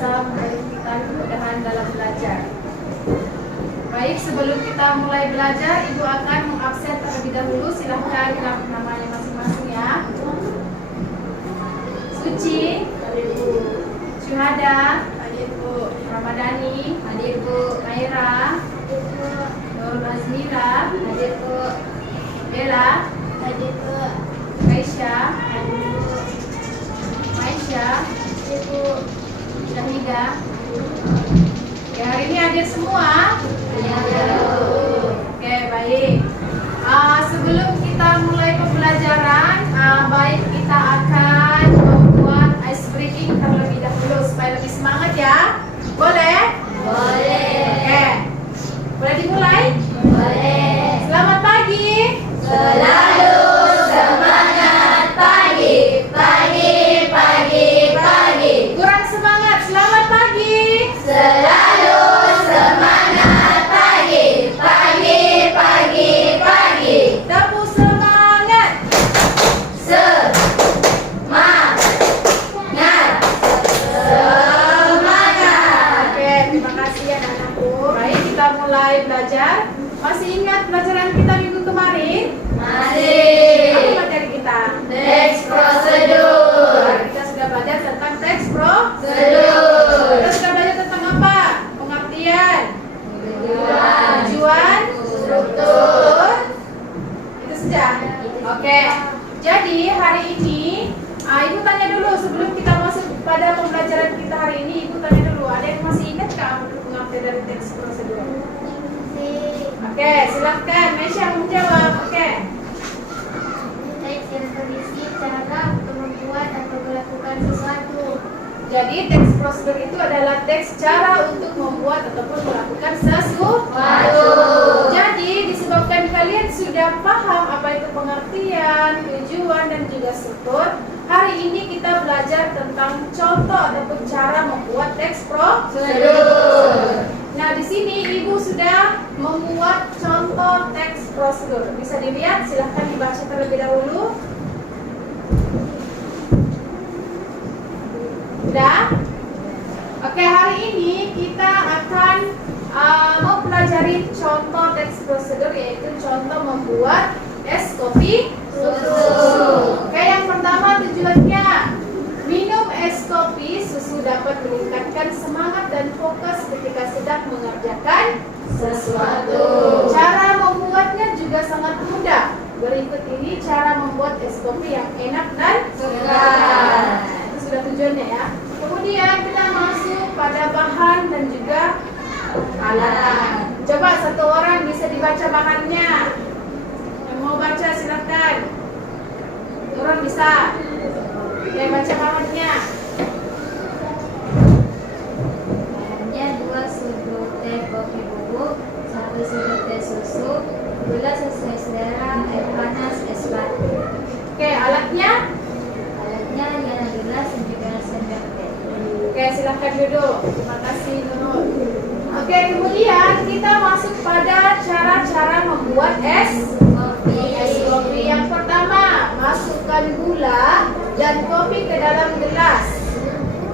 bisa memberikan kemudahan dalam belajar. Baik, sebelum kita mulai belajar, Ibu akan mengabsen terlebih dahulu. Silahkan namanya masing-masing ya. Suci, Syuhada, Ramadhani, Naira, Nur Azmira, Bella, Aisyah, Syahida. Ya, hari ini hadir semua? Oke, baik. Sebelum kita mulai pembelajaran, baik kita akan membuat ice breaking terlebih dahulu supaya lebih semangat ya. Boleh? Boleh. Oke. Boleh dimulai? Boleh. Selamat pagi. Selalu semangat pagi, pagi, pagi, pagi. Kurang semangat. Selamat pagi. Selalu semangat pagi, pagi, pagi, pagi. Tepuk semangat. Semangat. Semangat. Oke, terima kasih ya anak-anakku. Baik, kita mulai belajar. Masih ingat pelajaran kita minggu kemarin? Masih. Apa materi kita? Teks prosedur. Kita sudah belajar tentang teks Prosedur. Kita sudah belajar tentang apa? Pengertian, tujuan, Struktur. itu saja. Oke. Jadi hari ini, Ibu tanya dulu sebelum kita masuk pada pembelajaran kita hari ini. Ibu tanya dulu, ada yang masih ingat nggak untuk pengertian dari teks prosedur? Oke, silahkan Mesya menjawab. Oke. Teks yang berisi cara untuk membuat atau melakukan sesuatu. Jadi teks prosedur itu adalah teks cara untuk membuat ataupun melakukan sesuatu. Jadi disebabkan kalian sudah paham apa itu pengertian, tujuan dan juga struktur, hari ini kita belajar tentang contoh ataupun cara membuat teks prosedur. Nah, di sini Ibu sudah membuat contoh teks prosedur. Bisa dilihat, silahkan dibaca terlebih dahulu. Sudah? Oke, hari ini kita akan mempelajari contoh teks prosedur, yaitu contoh membuat es kopi susu. Oke, yang pertama tujuannya, minum es kopi susu dapat meningkatkan semangat dan fokus ketika sedang mengerjakan sesuatu. Cara membuatnya juga sangat mudah. Berikut ini cara membuat es kopi yang enak dan segar. Sudah tujuannya ya. Kemudian kita masuk pada bahan dan juga alat. Coba satu orang bisa dibaca bahannya. Yang mau baca silakan. Orang bisa. Yang baca bahannya. Bahannya 2 sendok teh kopi bubuk, 1 sendok teh susu, gula sesuai selera, air panas, es batu. Oke, alatnya. Alatnya yana gelas dan juga sendok teh. Oke, silahkan duduk. Terima kasih Nurul. Oke, kemudian kita masuk pada cara-cara membuat es kopi. Yang pertama, masukkan gula dan kopi ke dalam gelas.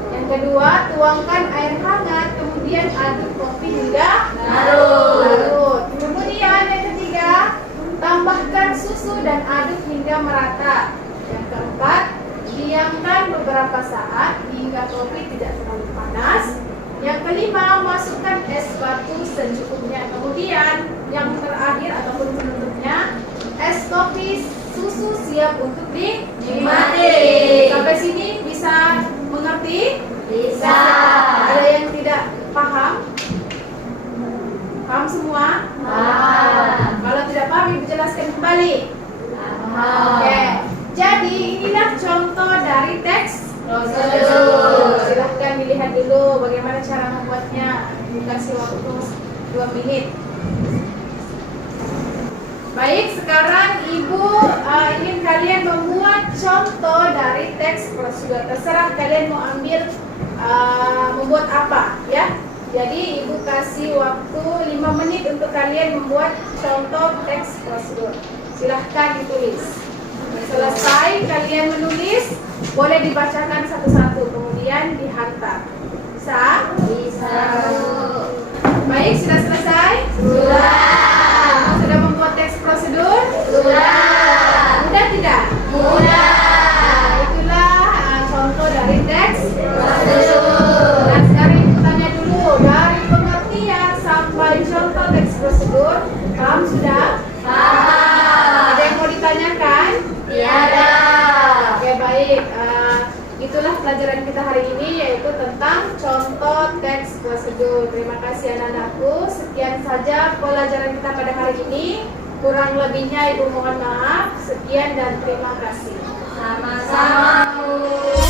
Yang kedua, tuangkan air hangat, kemudian aduk kopi hingga larut. Kemudian yang ketiga, tambahkan susu dan aduk hingga merata. Yang keempat, diamkan beberapa saat hingga kopi tidak terlalu panas. Yang kelima, masukkan es batu secukupnya. Kemudian yang terakhir ataupun penutupnya, es kopi susu siap untuk dinikmati. Sampai sini bisa mengerti? Bisa. Ada yang tidak paham? Paham semua? Paham. Kalau tidak paham, Ibu jelaskan kembali. Oke. Jadi inilah contoh dari teks prosedur. Silahkan dilihat dulu bagaimana cara membuatnya. Kasih waktu 2 menit. Baik, sekarang Ibu ingin kalian membuat contoh dari teks prosedur. Terserah kalian mau ambil membuat apa ya. Jadi Ibu kasih waktu 5 menit untuk kalian membuat contoh teks prosedur. Silahkan ditulis. Selesai kalian menulis, boleh dibacakan satu-satu, kemudian dihantar. Bisa? seduh. Terima kasih anak-anakku. Sekian saja pelajaran kita pada hari ini. Kurang lebihnya Ibu mohon maaf. Sekian dan terima kasih. Sama-sama, Bu.